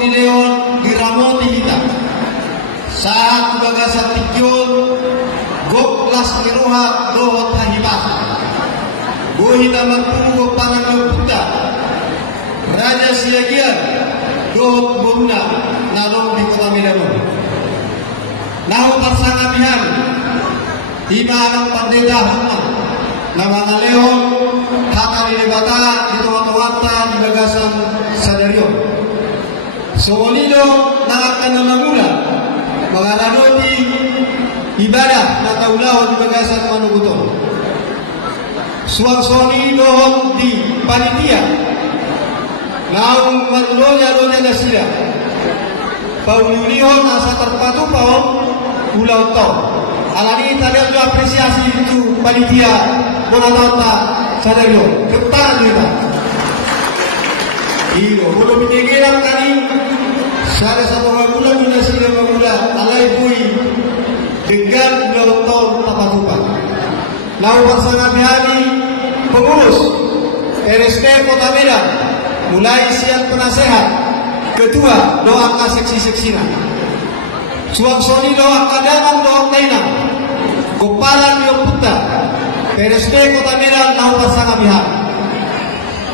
di leon di ramoti kita saat bagasa tikyon goklas miroha dohot hahibat gohita magpungo panang puta raja siagian dohot bunda nalong di kota Medan nahu pasangabihan ima ang pandeda humang na mga leon haka nilibata dito matawata di bagasan sa daryo so nilo nakakanamamula mga nanoti ibadah na taulaw di bagasan manuguto suwang soni doon di panitia naung matlonya-lonya na sila paulunihon asa terpatupahon ulau tau alani tagal jo apresiasi itu panitia bonatota sadario ketan kita iyo belum digerak kali sada satu bulan sudah sila mula alai bui dengan ulau tau tapatupan lau bersama bihani pengurus RSP Kota Medan mulai siang penasehat kedua doa seksi-seksina suang soni doa kadangan doa tainang Gopalan yung puta PRSP Kota Medan nahu pasang abihan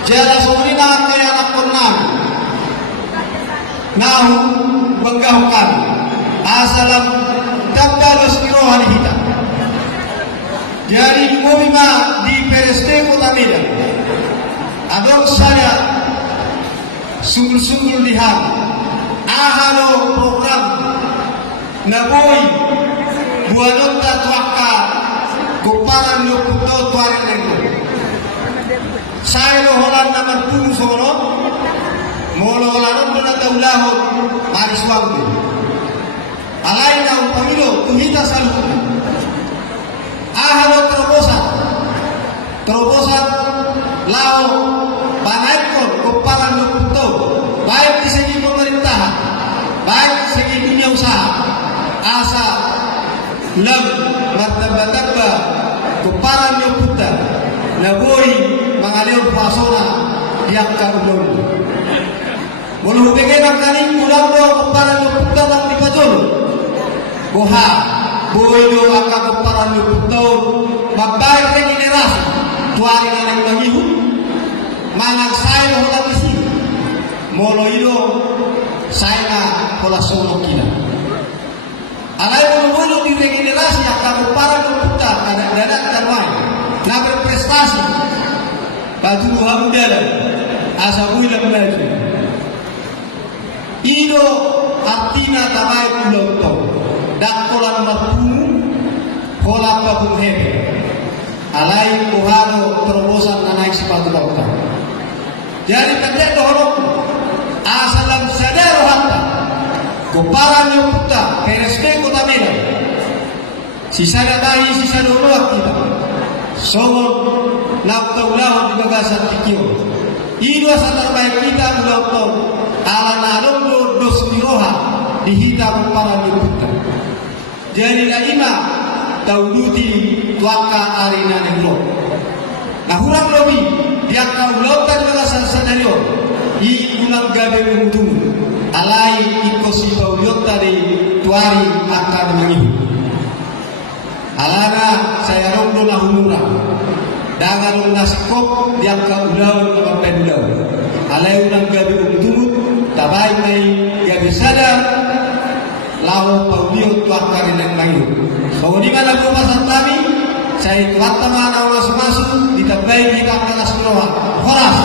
jala soni na kaya nakon nahu menggahukan asalam tanggalos kirohan kita jadi umumnya di PRSP Kota Medan adong saya sungguh-sungguh lihat ahalo program naboy buanot tatwaka kuparan yo puto tuare lego saya lo holan naman pung solo molo holan na taulaho maris wangde alay na upamilo tumita salu ahalo terobosan lao panaikon kuparan yo puto baik di segi pemerintahan baik di segi dunia usaha asa lam martaba kuparan yo puta naboy mangaleo pasona yang kaulon mulu bege kali ulang do kuparan yo puta lang di pajol boha boy do aka kuparan yo puta mabayar ni generasi tuari nang mangihu manang sayo hola isi molo ilo saya pola solo kina alay bulu di regenerasi akan para puta kadang-kadang terwai na berprestasi baju hamdalah asa buila melaju ilo artina tamai pulau tau dakolan mapumu hola papung hebe alay kohano terobosan na naik sepatu lautan jadi kadang dohorok asalam sadar hatta kuparan yung puta PRSP Kota Medan sisa datahi sisa duluak kita somol naktaulawan di bagasan tikyo ino sa terbaik kita ulau tau ala nadong dos miroha dihita kuparan yung puta jadi laima tauluti tuaka arina negro nahurang lobi diakna ulau tan bagasan sanario i unang gabe mungtung alai ikosi pauliot tadi tuari akan mengihu alana saya rondo na humura dangan nasikop diang kaulau na pendau alai unang gabi umtumut tabai mai gabi sadar lau pauliot tuakari nang mengihu so di mana ko pasal kami saya tuat tamana ulas masuk ditabai kita kalas keluar horas